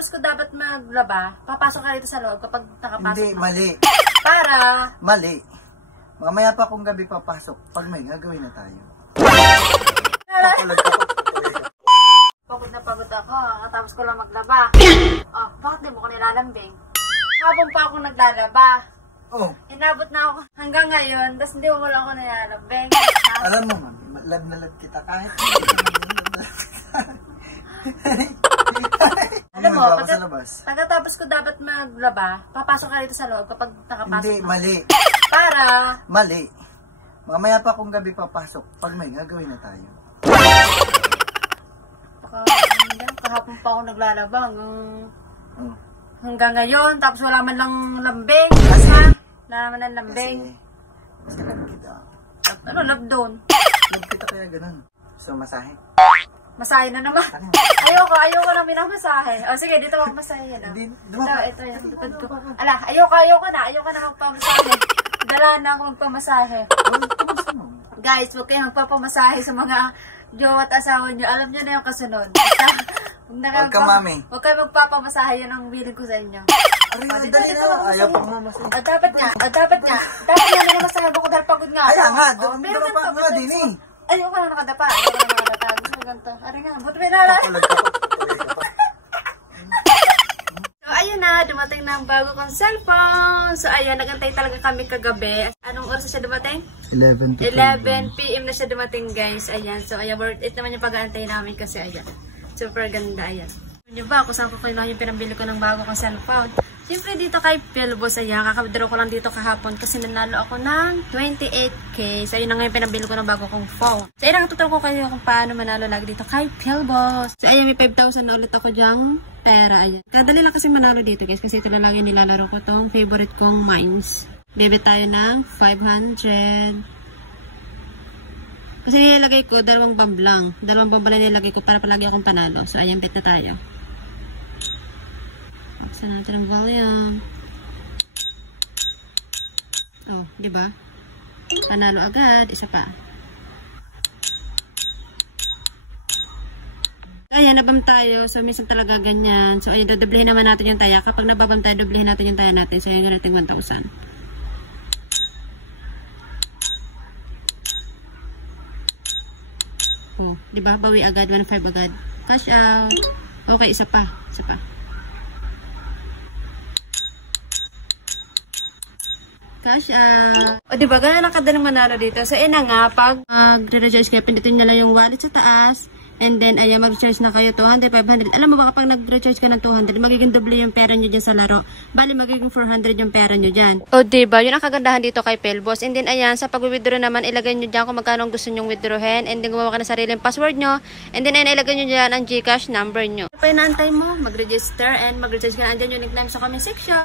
Pagkatapos ko dapat maglaba, papasok ka rito sa loob kapag nakapasok. Hindi, na. mali. Para? Mali. Mamaya pa kung gabi papasok, pag may gagawin na tayo. Pagod na pagod ako, katapos ko lang maglaba. Oh, bakit di mo ko nilalambing? Habang pa ako naglalaba. Oh. Inabot na ako hanggang ngayon, tapos hindi mo wala ako nilalambing. Alam mo, mami, love na love kita kahit. Alam mo, pagkatapos ko dapat maglaba, papasok ka rito sa loob kapag nakapasok. Hindi, na. mali. Para? Mali. Mamaya pa kung gabi papasok, pag may gagawin na tayo. Kahapon pa ako naglalaba hanggang ngayon, tapos wala man lang lambing. Wala man lang lambing. Kasi love kita. Ano, love doon? Love kita kaya ganun. So, masahe. Masahe na naman. Ayoko nang minamasahe. O sige, dito magmasahe na. Ito yung lipad ko. Ala, ayoko na magpamasahe. Dala na ako magpamasahe. Guys, huwag kayong magpapamasahe sa mga jowa at asawa nyo. Alam nyo na yung kasunod. Huwag ka, mami. Huwag kayong magpapamasahe. Yan ang biling ko sa inyo. Dali na. Ayaw pang mamasahe. Dapat nga. Dapat nga na namasahe ko dahil pagod nga. Kaya nga. Pero pa nga din eh. Ayoko na nakadapa. Gusto ko ganito. Ari nga. Buti may nalala. So, ayun na. Dumating na ang bago kong cellphone. So, ayun. Nagantay talaga kami kagabi. Anong oras siya dumating? 11 PM na siya dumating, guys. Ayan. So, ayan. Worth it naman yung pag-aantay namin kasi, ayan. Super ganda. Ayan. Ano ba? Kung saan ko kinuha yung pinambili ko ng bago kong cellphone. Siyempre dito kay Philbos, ayan. Kakabidro ko lang dito kahapon kasi nanalo ako ng 28K. So, ayun na nga yung pinambili ko ng bago kong phone. So, ayun, natuturo ko kayo kung paano manalo lagi dito kay Philbos. So, ayun, may 5,000 na ulit ako dyang pera. Ayan. Kadali lang kasi manalo dito, guys. Kasi ito na lang yung nilalaro ko tong favorite kong mines. Bebe tayo ng 500. Kasi nilalagay ko, dalawang bomb lang. Dalawang bomb lang nilalagay ko para palagi akong panalo. So, ayan, bet na tayo. Buksan natin ang volume. Oh, di ba? Panalo agad. Isa pa. Ayan, nabam tayo. So, minsan talaga ganyan. So, ayun, dodoblehin naman natin yung taya. Kapag nababam tayo, doblehin natin yung taya natin. So, yun nga natin 1,000. Oh, di ba? Bawi agad. 1,500 agad. Cash out. Okay, isa pa. Isa pa. Cash out. O, diba? Ganun ang kadaling manalo dito. So, na nga, pag mag-recharge kayo, pindutin nyo lang yung wallet sa taas. And then, ayan, mag-recharge na kayo 200, 500. Alam mo ba, kapag nag-recharge ka ng 200, magiging doble yung pera nyo dyan sa laro. Bali, magiging 400 yung pera nyo dyan. O, diba? Yun ang kagandahan dito kay Philbos. And then, ayan, sa pag-withdraw naman, ilagay nyo dyan kung magkano gusto nyong withdrawin. And then, gumawa ka na sariling password nyo. And then, ayan, ilagay nyo dyan ang GCash number nyo. Pa inaantay mo, mag-register and mag-recharge ka na. Andyan yung link namin sa comment section.